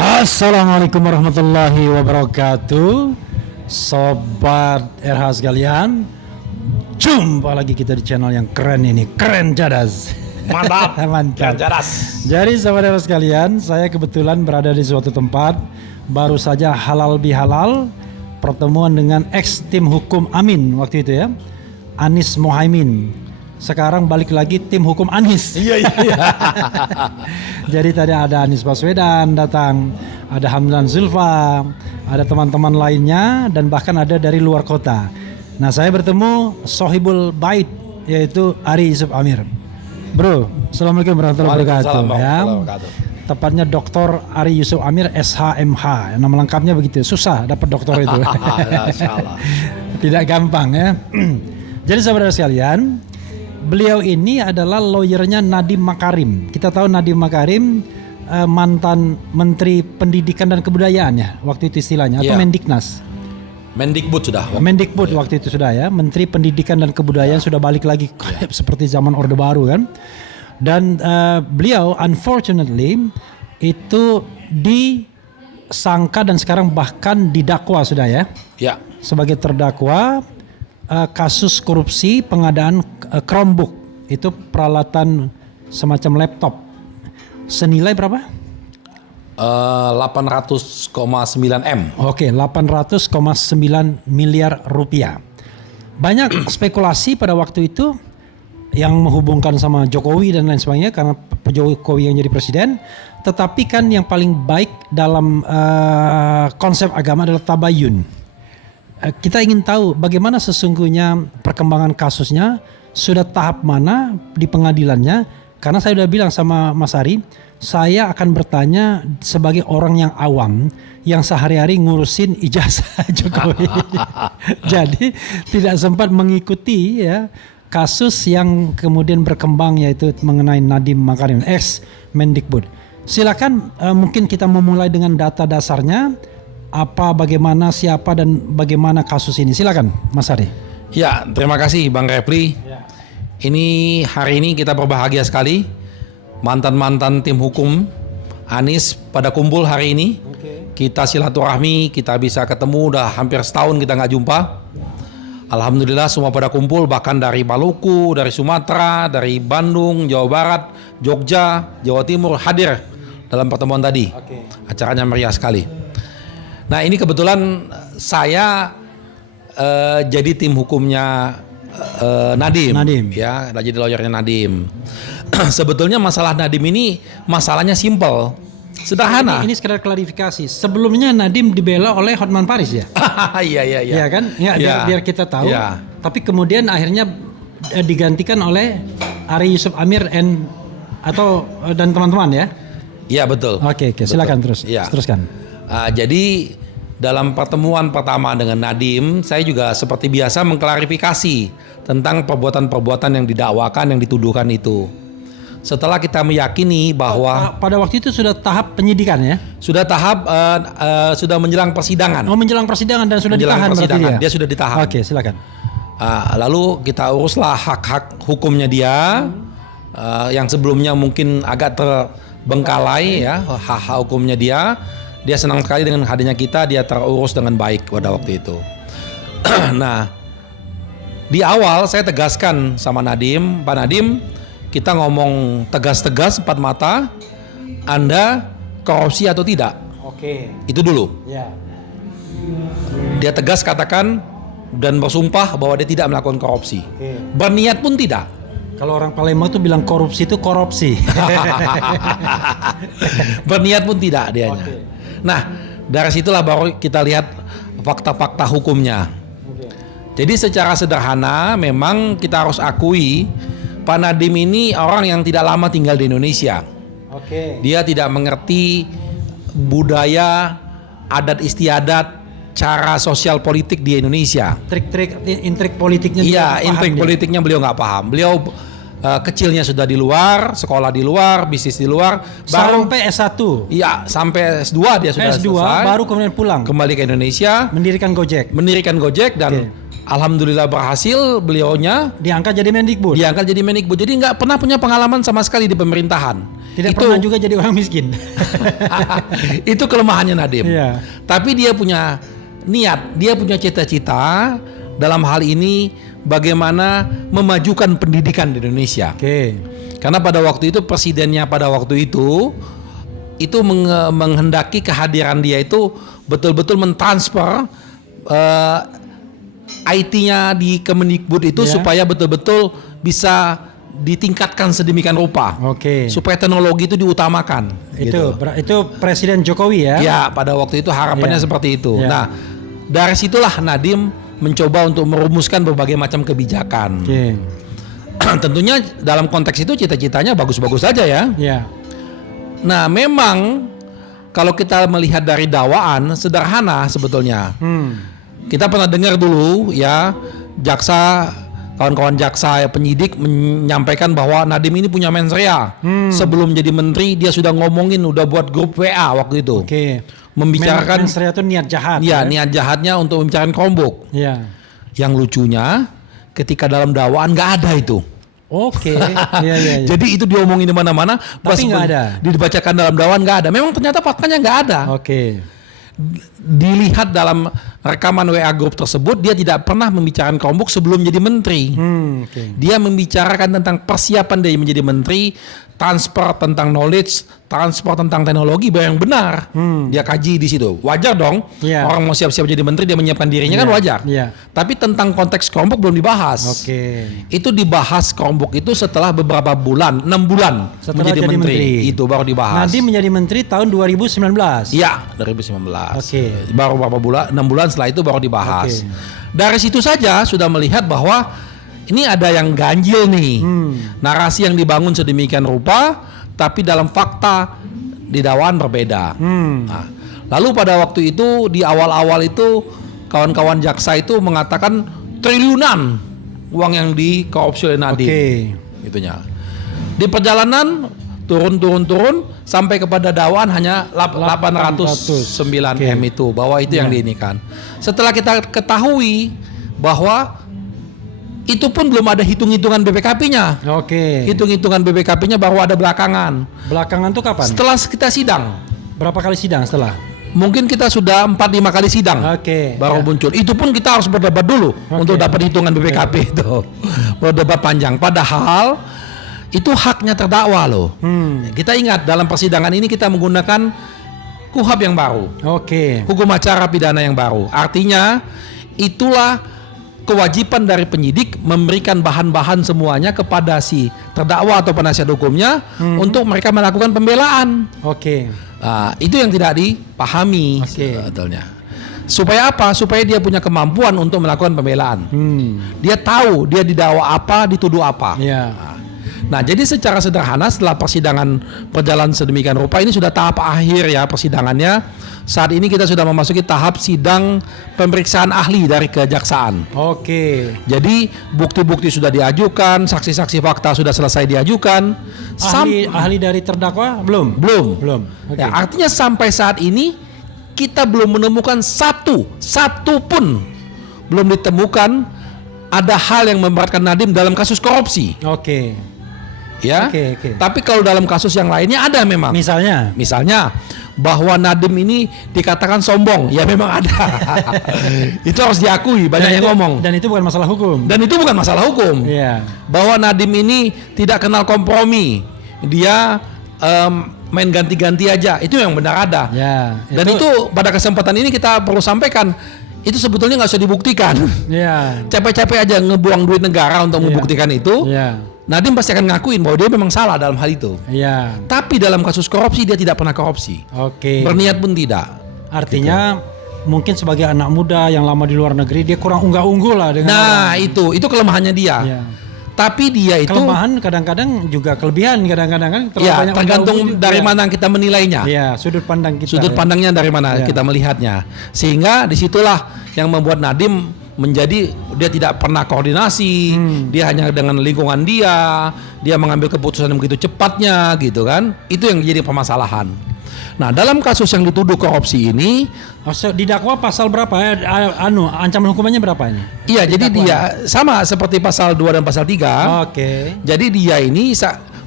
Assalamualaikum warahmatullahi wabarakatuh. Sobat RH sekalian, jumpa lagi kita di channel yang keren ini, Keren Cadas. Mantap. Mantap. Keren Cadas. Jadi sobat RH sekalian, saya kebetulan berada di suatu tempat, baru saja halal bihalal, pertemuan dengan ex tim hukum Amin waktu itu ya, Anies Mohaimin. Sekarang balik lagi tim hukum Anies. Iya. Jadi tadi ada Anies Baswedan datang, ada Hamdan Zulfa, ada teman-teman lainnya, dan bahkan ada dari luar kota. Nah, saya bertemu Sohibul Bait, yaitu Ari Yusuf Amir. Bro, Assalamualaikum warahmatullahi wabarakatuh. Tepatnya Dr. Ari Yusuf Amir SHMH. Nama lengkapnya begitu. Susah dapat doktor itu. Tidak gampang ya. Jadi saudara sekalian, beliau ini adalah lawyernya Nadiem Makarim. Kita tahu Nadiem Makarim mantan Menteri Pendidikan dan Kebudayaan ya, waktu itu istilahnya, atau Mendiknas. Mendikbud sudah. Mendikbud waktu itu sudah ya, Menteri Pendidikan dan Kebudayaan sudah balik lagi seperti zaman Orde Baru kan. Dan beliau unfortunately itu disangka dan sekarang bahkan didakwa sudah ya. Ya. Sebagai terdakwa kasus korupsi pengadaan Chromebook, itu peralatan semacam laptop, senilai berapa? 800,9 M. Oke, 800,9 miliar rupiah. Banyak spekulasi pada waktu itu yang menghubungkan sama Jokowi dan lain sebagainya karena Jokowi yang jadi presiden. Tetapi kan yang paling baik dalam konsep agama adalah tabayun. Kita ingin tahu bagaimana sesungguhnya perkembangan kasusnya, sudah tahap mana di pengadilannya. Karena saya sudah bilang sama Mas Ari, saya akan bertanya sebagai orang yang awam yang sehari-hari ngurusin ijazah Jokowi. Jadi tidak sempat mengikuti ya kasus yang kemudian berkembang, yaitu mengenai Nadiem Makarim ex Mendikbud. Silakan, mungkin kita memulai dengan data dasarnya, apa, bagaimana, siapa dan bagaimana kasus ini. Silakan Mas Ari. Ya, terima kasih Bang Repli. Ya. Ini hari ini kita berbahagia sekali. Mantan-mantan tim hukum Anies pada kumpul hari ini. Kita silaturahmi, kita bisa ketemu, udah hampir setahun kita nggak jumpa. Alhamdulillah semua pada kumpul, bahkan dari Maluku, dari Sumatera, dari Bandung, Jawa Barat, Jogja, Jawa Timur hadir dalam pertemuan tadi. Acaranya meriah sekali. Nah, ini kebetulan saya jadi tim hukumnya Nadiem. Ya, jadi lawyernya Nadiem. Sebetulnya masalah Nadiem ini masalahnya simpel, sederhana. Ini sekedar klarifikasi. Sebelumnya Nadiem dibela oleh Hotman Paris ya? Iya. Iya kan? Ya, biar kita tahu. Ya. Tapi kemudian akhirnya digantikan oleh Ari Yusuf Amir dan teman-teman ya? Iya betul. Oke, silakan terus. Ya. Teruskan. Jadi dalam pertemuan pertama dengan Nadiem, saya juga seperti biasa mengklarifikasi tentang perbuatan-perbuatan yang didakwakan, yang dituduhkan itu. Setelah kita meyakini bahwa pada waktu itu sudah tahap penyidikan ya? Sudah tahap sudah menjelang persidangan. Oh, menjelang persidangan dan sudah ditahan berarti dia sudah ditahan. Oke, silakan. Lalu kita uruslah hak-hak hukumnya dia, yang sebelumnya mungkin agak terbengkalai ya, hak-hak hukumnya dia. Dia senang sekali dengan hadirnya kita, dia terurus dengan baik pada waktu itu. Nah, di awal saya tegaskan sama Nadiem, Pak Nadiem, kita ngomong tegas-tegas empat mata, Anda korupsi atau tidak? Oke. Itu dulu. Ya. Dia tegas katakan dan bersumpah bahwa dia tidak melakukan korupsi. Berniat pun tidak. Kalau orang Palembang tuh bilang korupsi itu korupsi. Berniat pun tidak dianya. Nah, dari situlah baru kita lihat fakta-fakta hukumnya. Jadi secara sederhana memang kita harus akui Pak Nadiem ini orang yang tidak lama tinggal di Indonesia. Dia tidak mengerti budaya, adat istiadat, cara sosial politik di Indonesia. Intrik politiknya. Iya, intrik politiknya beliau nggak paham. Beliau kecilnya sudah di luar, sekolah di luar, bisnis di luar, sampai S1. Iya, sampai S2 dia sudah S2 selesai. Baru kemudian pulang kembali ke Indonesia, mendirikan Gojek dan alhamdulillah berhasil, beliaunya diangkat jadi Mendikbud. Jadi nggak pernah punya pengalaman sama sekali di pemerintahan. Tidak pernah juga jadi orang miskin. Itu kelemahannya Nadiem. Iya. Tapi dia punya niat, dia punya cita-cita dalam hal ini bagaimana memajukan pendidikan di Indonesia. Oke. Karena pada waktu itu presidennya pada waktu itu menghendaki kehadiran dia itu betul-betul mentransfer IT-nya di Kemendikbud itu supaya betul-betul bisa ditingkatkan sedemikian rupa. Oke. Supaya teknologi itu diutamakan. Itu Presiden Jokowi ya? Ya, pada waktu itu harapannya seperti itu. Ya. Nah, dari situlah Nadiem mencoba untuk merumuskan berbagai macam kebijakan. Oke. Tentunya dalam konteks itu cita-citanya bagus-bagus saja ya. Ya. Nah, memang kalau kita melihat dari dakwaan sederhana sebetulnya. Kita pernah dengar dulu ya, kawan-kawan jaksa penyidik menyampaikan bahwa Nadiem ini punya mens rea. Sebelum jadi menteri dia sudah ngomongin, udah buat grup WA waktu itu. Oke. Membicarakan mens rea itu niat jahat. ya, niat jahatnya untuk membicarakan Chromebook. Ya. Yang lucunya ketika dalam dakwaan nggak ada itu. Oke. Iya. Jadi itu diomongin di mana-mana, Tapi nggak ada. Dibacakan dalam dakwaan nggak ada. Memang ternyata faktanya nggak ada. Oke. Dilihat dalam rekaman WA grup tersebut, dia tidak pernah membicarakan Chromebook sebelum jadi menteri. Oke. Dia membicarakan tentang persiapan dia menjadi menteri, transfer tentang knowledge, transfer tentang teknologi yang benar. Dia kaji di situ. Wajar dong. Iya. Orang mau siap-siap jadi menteri dia menyiapkan dirinya kan wajar. Iya. Tapi tentang konteks Chromebook belum dibahas. Oke. Itu dibahas Chromebook itu setelah beberapa bulan, 6 bulan Setelah menjadi jadi menteri. menteri. Itu baru dibahas. Nadiem menjadi menteri tahun 2019. Iya, 2019. Oke. Baru beberapa bulan, 6 bulan setelah itu baru dibahas. Oke. Dari situ saja sudah melihat bahwa ini ada yang ganjil nih. Narasi yang dibangun sedemikian rupa, tapi dalam fakta di dakwaan berbeda. Nah, lalu pada waktu itu di awal-awal itu kawan-kawan jaksa itu mengatakan triliunan uang yang dikorupsi oleh Nadiem. Oke. Itunya. Di perjalanan turun sampai kepada dakwaan hanya 809 Oke. M itu, bahwa itu yang diinikan. Setelah kita ketahui bahwa itu pun belum ada hitung-hitungan BPKP-nya. Oke. Hitung-hitungan BPKP-nya baru ada belakangan. Belakangan tuh kapan? Setelah kita sidang. Berapa kali sidang setelah? Mungkin kita sudah 4-5 kali sidang. Oke. Baru muncul. Itu pun kita harus berdebat dulu untuk dapat hitungan BPKP itu. Berdebat panjang. Padahal itu haknya terdakwa loh. Kita ingat dalam persidangan ini kita menggunakan KUHP yang baru. Oke. Hukum acara pidana yang baru. Artinya itulah kewajiban dari penyidik memberikan bahan-bahan semuanya kepada si terdakwa atau penasihat hukumnya untuk mereka melakukan pembelaan. Oke. Nah, itu yang tidak dipahami sebetulnya. Supaya apa? Supaya dia punya kemampuan untuk melakukan pembelaan. Dia tahu dia didakwa apa, dituduh apa. Ya. Nah, jadi secara sederhana setelah persidangan berjalan sedemikian rupa, ini sudah tahap akhir ya persidangannya. Saat ini kita sudah memasuki tahap sidang pemeriksaan ahli dari kejaksaan. Oke. Jadi bukti-bukti sudah diajukan, saksi-saksi fakta sudah selesai diajukan. Ahli dari terdakwa belum? Belum. Oke. Ya, artinya sampai saat ini kita belum menemukan satu pun belum ditemukan ada hal yang memberatkan Nadiem dalam kasus korupsi. Oke. Ya. Oke. Tapi kalau dalam kasus yang lainnya ada memang. Misalnya bahwa Nadiem ini dikatakan sombong, ya memang ada. Itu harus diakui, banyak yang ngomong. Dan itu bukan masalah hukum. Iya. Bahwa Nadiem ini tidak kenal kompromi, dia main ganti-ganti aja, itu yang benar ada. Ya. Dan itu pada kesempatan ini kita perlu sampaikan, itu sebetulnya nggak usah dibuktikan. Ya. Capek-capek aja ngebuang duit negara untuk membuktikan itu. Ya. Nadiem pasti akan ngakuin bahwa dia memang salah dalam hal itu. Iya. Tapi dalam kasus korupsi dia tidak pernah korupsi. Oke. Berniat pun tidak. Artinya mungkin sebagai anak muda yang lama di luar negeri dia kurang unggul lah dengan Nah, itu kelemahannya dia. Iya. Tapi dia itu kelemahan kadang-kadang juga kelebihan kadang-kadang kan terlalu ya banyak tergantung unggul-unggul dari juga. mana kita menilainya. Iya, sudut pandang kita. Sudut pandangnya dari mana Ya. kita melihatnya. Sehingga disitulah yang membuat Nadiem menjadi dia tidak pernah koordinasi, dia hanya dengan lingkungan dia mengambil keputusan yang begitu cepatnya gitu kan. Itu yang jadi permasalahan. Nah, dalam kasus yang dituduh korupsi ini, didakwa pasal berapa? Ancaman hukumannya berapa ini? iya, jadi dia sama seperti pasal 2 dan pasal 3. Oke. Jadi dia ini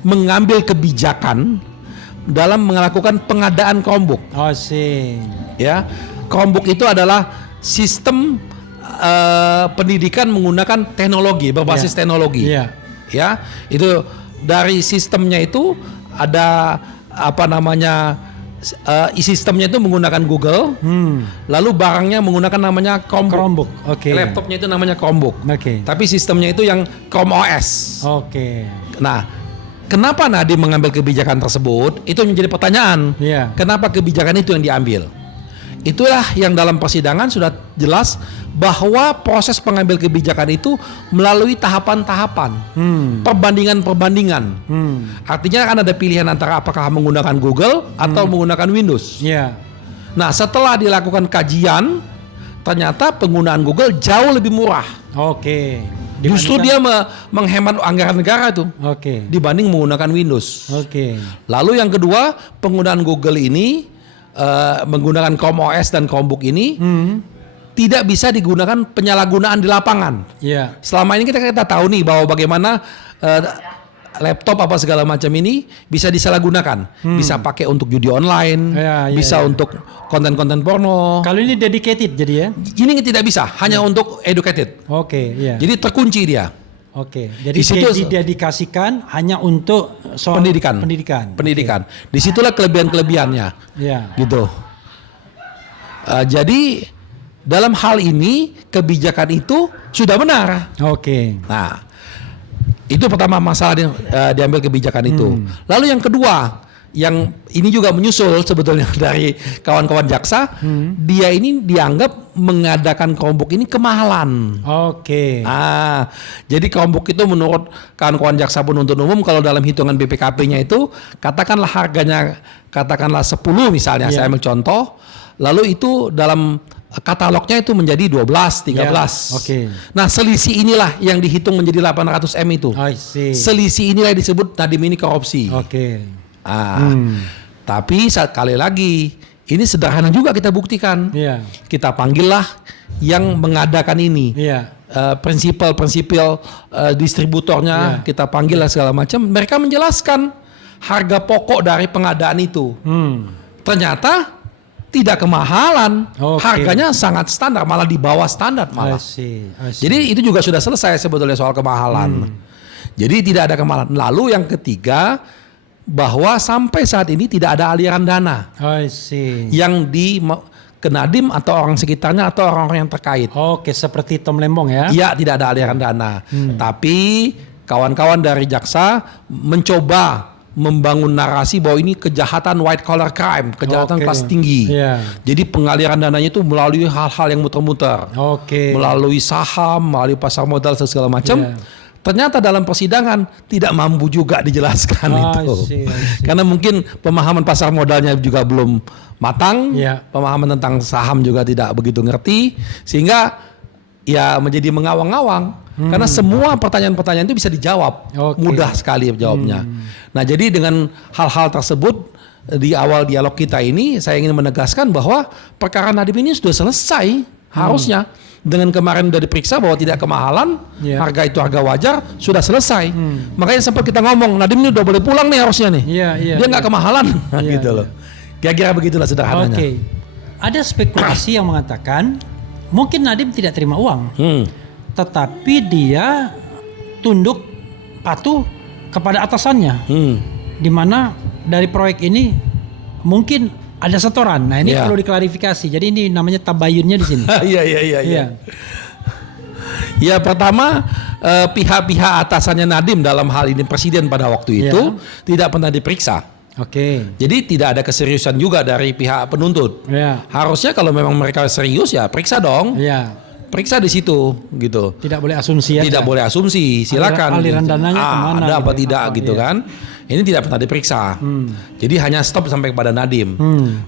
mengambil kebijakan dalam melakukan pengadaan Chromebook. Oh, sih. Ya, Chromebook itu adalah sistem pendidikan menggunakan teknologi, berbasis teknologi. Iya. Ya, itu dari sistemnya itu ada apa namanya, sistemnya itu menggunakan Google, lalu barangnya menggunakan namanya Chromebook. Oke. Laptopnya itu namanya Chromebook. Oke. Tapi sistemnya itu yang Chrome OS. Oke. Nah, kenapa Nadiem mengambil kebijakan tersebut? Itu menjadi pertanyaan. Iya. Kenapa kebijakan itu yang diambil? Itulah yang dalam persidangan sudah jelas bahwa proses pengambil kebijakan itu melalui tahapan-tahapan, perbandingan-perbandingan. Artinya kan ada pilihan antara apakah menggunakan Google atau menggunakan Windows. Iya. Nah, setelah dilakukan kajian, ternyata penggunaan Google jauh lebih murah. Oke. Justru dia menghemat anggaran negara tuh Oke. dibanding menggunakan Windows. Oke. Lalu yang kedua, penggunaan Google ini menggunakan Chrome OS dan Chromebook ini tidak bisa digunakan penyalahgunaan di lapangan. Iya. Selama ini kita tahu nih bahwa bagaimana laptop apa segala macam ini bisa disalahgunakan, bisa pakai untuk judi online, bisa untuk konten-konten porno. Kalau ini dedicated jadi ya? Ini tidak bisa, hanya untuk educated. Oke, iya. Jadi terkunci dia. Oke, jadi Di situ didedikasikan hanya untuk soal pendidikan. Pendidikan. Disitulah kelebihan-kelebihannya. Iya. Gitu. Jadi dalam hal ini kebijakan itu sudah benar. Oke. Nah, itu pertama masalah diambil kebijakan itu. Lalu yang kedua, yang ini juga menyusul sebetulnya dari kawan-kawan jaksa, dia ini dianggap mengadakan Chromebook ini kemahalan. Oke. Jadi Chromebook itu menurut kawan-kawan jaksa penuntut umum kalau dalam hitungan BPKP-nya itu katakanlah harganya katakanlah 10 misalnya, saya ambil contoh, lalu itu dalam katalognya itu menjadi 12, 13. Oke. Nah, selisih inilah yang dihitung menjadi 800 M itu. I see. Selisih inilah yang disebut Nadiem ini korupsi. Oke. Tapi sekali lagi ini sederhana juga kita buktikan. Iya. Kita panggillah yang mengadakan ini. Iya. Prinsipal distributornya kita panggil lah segala macam. Mereka menjelaskan harga pokok dari pengadaan itu. Ternyata tidak kemahalan, harganya sangat standar, malah di bawah standar malah. I see. Jadi itu juga sudah selesai sebetulnya soal kemahalan. Jadi tidak ada kemahalan. Lalu yang ketiga, bahwa sampai saat ini tidak ada aliran dana I see. yang ke Nadiem atau orang sekitarnya atau orang-orang yang terkait. Oke, seperti Tom Lembong ya? Iya, tidak ada aliran dana. Tapi kawan-kawan dari jaksa mencoba membangun narasi bahwa ini kejahatan white collar crime, kejahatan kelas tinggi. Jadi pengaliran dananya itu melalui hal-hal yang muter-muter. Melalui saham, melalui pasar modal segala macam. Ternyata dalam persidangan tidak mampu juga dijelaskan itu. Karena mungkin pemahaman pasar modalnya juga belum matang, pemahaman tentang saham juga tidak begitu ngerti, sehingga ya menjadi mengawang-awang. Karena semua pertanyaan-pertanyaan itu bisa dijawab, mudah sekali jawabnya. Nah, jadi dengan hal-hal tersebut di awal dialog kita ini saya ingin menegaskan bahwa perkara Nadiem ini sudah selesai harusnya. Dengan kemarin sudah diperiksa bahwa tidak kemahalan, harga itu harga wajar, sudah selesai. Makanya sempat kita ngomong Nadiem ini udah boleh pulang nih harusnya nih. Dia nggak kemahalan, gitu loh. Kira-kira begitulah sederhananya. Ada spekulasi yang mengatakan mungkin Nadiem tidak terima uang, tetapi dia tunduk patuh kepada atasannya, di mana dari proyek ini mungkin ada setoran. Nah, ini perlu diklarifikasi. Jadi ini namanya tabayunnya di sini. Iya. Ya, pertama pihak-pihak atasannya Nadiem dalam hal ini presiden pada waktu itu tidak pernah diperiksa. Jadi tidak ada keseriusan juga dari pihak penuntut. Harusnya kalau memang mereka serius ya periksa dong. Periksa di situ gitu. Tidak boleh asumsi ya. Tidak boleh asumsi, silakan. Aliran dananya kemana? Ada apa tidak gitu kan? Ini tidak pernah diperiksa. Jadi hanya stop sampai kepada Nadiem.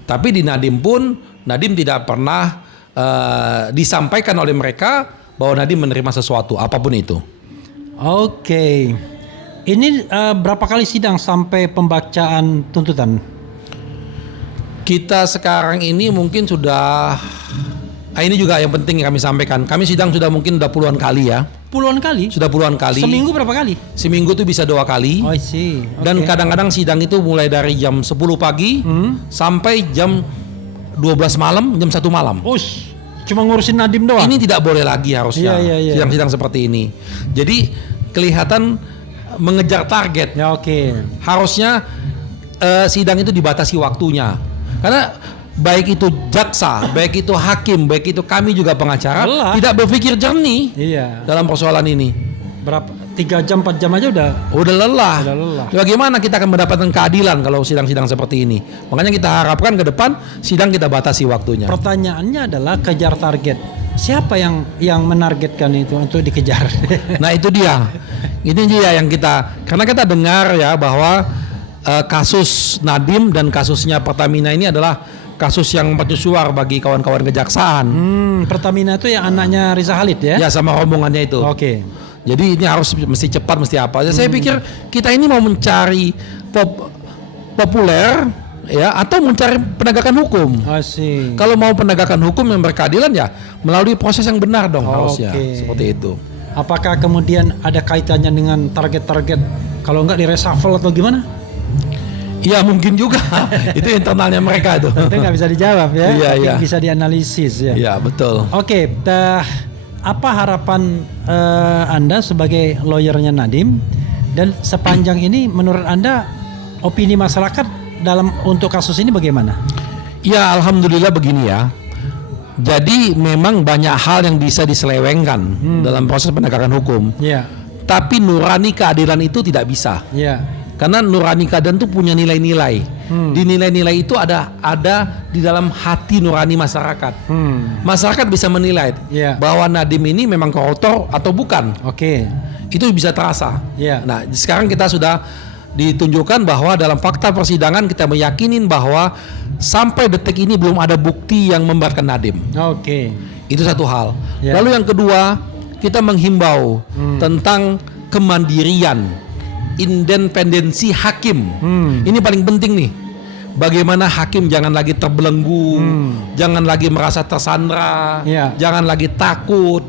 Tapi di Nadiem pun Nadiem tidak pernah disampaikan oleh mereka bahwa Nadiem menerima sesuatu apapun itu. Ini berapa kali sidang sampai pembacaan tuntutan? Kita sekarang ini mungkin sudah ini juga yang penting kami sampaikan. Kami sidang sudah mungkin udah puluhan kali ya. puluhan kali. Sudah puluhan kali. Seminggu berapa kali? Seminggu tuh bisa 2 kali. Oh, I see. Dan kadang-kadang sidang itu mulai dari jam 10 pagi sampai jam 12 malam, jam 1 malam. Cuma ngurusin Nadiem doang. Ini tidak boleh lagi harusnya sidang-sidang seperti ini. Jadi kelihatan mengejar target. Ya, oke. Harusnya sidang itu dibatasi waktunya. Karena baik itu jaksa, baik itu hakim, baik itu kami juga pengacara tidak berpikir jernih dalam persoalan ini. Berapa? 3 jam 4 jam aja udah lelah. lelah. Bagaimana kita akan mendapatkan keadilan kalau sidang-sidang seperti ini? Makanya kita harapkan ke depan sidang kita batasi waktunya. Pertanyaannya adalah kejar target. Siapa yang menargetkan itu untuk dikejar? Nah, itu dia. Ini dia yang karena kita dengar ya bahwa kasus Nadiem dan kasusnya Pertamina ini adalah kasus yang mercusuar bagi kawan-kawan kejaksaan. Pertamina itu yang anaknya Riza Khalid ya? Ya, sama rombongannya itu. Oke. Jadi ini harus mesti cepat, mesti apa. Saya pikir kita ini mau mencari populer ya atau mencari penegakan hukum. Asik. Kalau mau penegakan hukum yang berkeadilan ya melalui proses yang benar dong harusnya. Seperti itu. Apakah kemudian ada kaitannya dengan target-target kalau enggak di reshuffle atau gimana? Ya mungkin juga. Itu internalnya mereka itu. Itu nggak bisa dijawab ya. Iya. Bisa dianalisis ya. Iya, betul. Oke, apa harapan Anda sebagai lawyernya Nadiem dan sepanjang ini menurut Anda opini masyarakat untuk kasus ini bagaimana? Ya, alhamdulillah begini ya. Jadi memang banyak hal yang bisa diselewengkan dalam proses penegakan hukum. Iya. Tapi nurani keadilan itu tidak bisa. Iya. Karena nurani keadilan itu punya nilai-nilai. Di nilai-nilai itu ada di dalam hati nurani masyarakat. Masyarakat bisa menilai bahwa Nadiem ini memang koruptor atau bukan. Oke. Itu bisa terasa. Nah, sekarang kita sudah ditunjukkan bahwa dalam fakta persidangan kita meyakinin bahwa sampai detik ini belum ada bukti yang memberatkan Nadiem. Oke. Itu satu hal. Lalu yang kedua, kita menghimbau tentang kemandirian, independensi hakim. Ini paling penting nih. Bagaimana hakim jangan lagi terbelenggu, jangan lagi merasa tersandra, jangan lagi takut.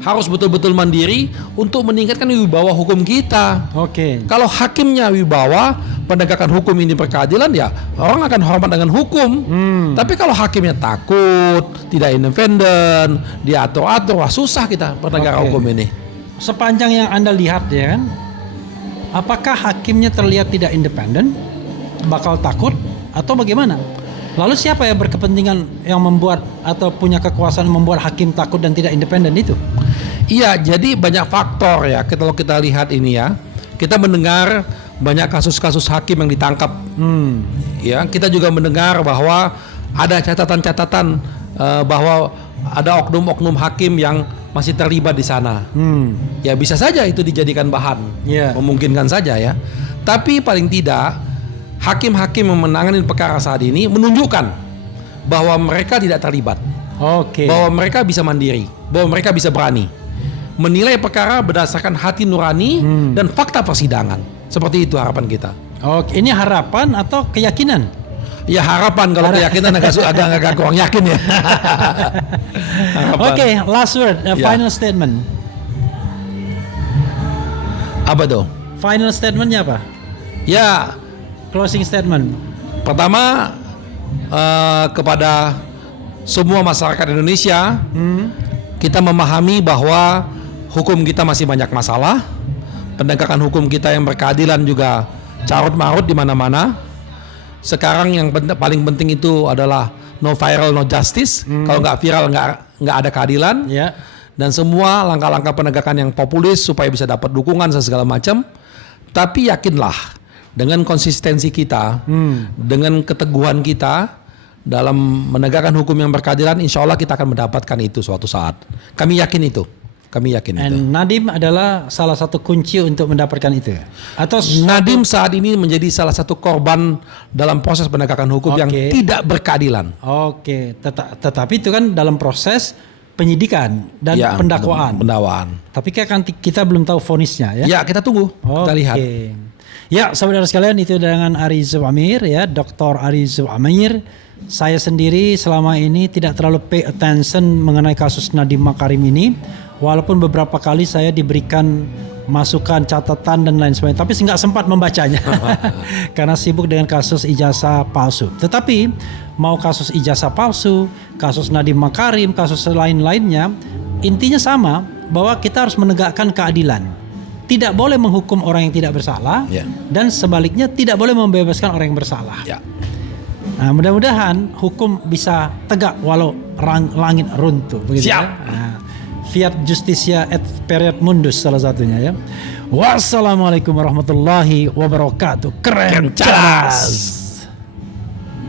Harus betul-betul mandiri untuk meningkatkan wibawa hukum kita. Oke. Kalau hakimnya wibawa, penegakan hukum ini berkeadilan ya orang akan hormat dengan hukum. Tapi kalau hakimnya takut, tidak independen, diatur-atur, wah susah kita penegakan hukum ini. Sepanjang yang Anda lihat ya kan, apakah hakimnya terlihat tidak independen, bakal takut, atau bagaimana? Lalu siapa yang berkepentingan yang membuat atau punya kekuasaan membuat hakim takut dan tidak independen itu? Iya, jadi banyak faktor ya. Kalau kita lihat ini ya, kita mendengar banyak kasus-kasus hakim yang ditangkap. Ya, kita juga mendengar bahwa ada catatan-catatan bahwa ada oknum-oknum hakim yang masih terlibat di sana. Ya bisa saja itu dijadikan bahan, memungkinkan saja ya. Tapi paling tidak hakim-hakim yang menangani perkara saat ini menunjukkan bahwa mereka tidak terlibat, bahwa mereka bisa mandiri, bahwa mereka bisa berani menilai perkara berdasarkan hati nurani dan fakta persidangan. Seperti itu harapan kita. Oke, ini harapan atau keyakinan? Ya harapan, kalau keyakinan agak kurang yakin ya. Oke, last word, final statement. Apa tuh? Final statementnya apa? Ya, closing statement. Pertama, kepada semua masyarakat Indonesia, kita memahami bahwa hukum kita masih banyak masalah, penegakan hukum kita yang berkeadilan juga carut marut di mana-mana. Sekarang yang paling penting itu adalah no viral no justice. Kalau nggak viral nggak ada keadilan. Dan semua langkah-langkah penegakan yang populis supaya bisa dapat dukungan segala macam. Tapi yakinlah dengan konsistensi kita, dengan keteguhan kita dalam menegakkan hukum yang berkeadilan, insya Allah kita akan mendapatkan itu suatu saat. Kami yakin itu. Nadiem adalah salah satu kunci untuk mendapatkan itu. Atau Nadiem saat ini menjadi salah satu korban dalam proses penegakan hukum yang tidak berkeadilan. Tetapi itu kan dalam proses penyidikan dan pendakwaan. Tapi kan kita belum tahu vonisnya ya. Ya, kita tunggu. Kita lihat. Ya, saudara sekalian, itu dengan Arie Zouamir ya, Dr. Arie Zouamir. Saya sendiri selama ini tidak terlalu pay attention mengenai kasus Nadiem Makarim ini. walaupun beberapa kali saya diberikan masukan, catatan dan lain sebagainya, tapi nggak sempat membacanya karena sibuk dengan kasus ijazah palsu. Tetapi mau kasus ijazah palsu, kasus Nadiem Makarim, kasus lain-lainnya, intinya sama, bahwa kita harus menegakkan keadilan. Tidak boleh menghukum orang yang tidak bersalah, dan sebaliknya tidak boleh membebaskan orang yang bersalah. Nah, mudah-mudahan hukum bisa tegak walau langit runtuh. Begitu. Siap. Ya? Nah, Fiat Justitia et Periat Mundus salah satunya ya. Wassalamualaikum warahmatullahi wabarakatuh. Keren, cerdas.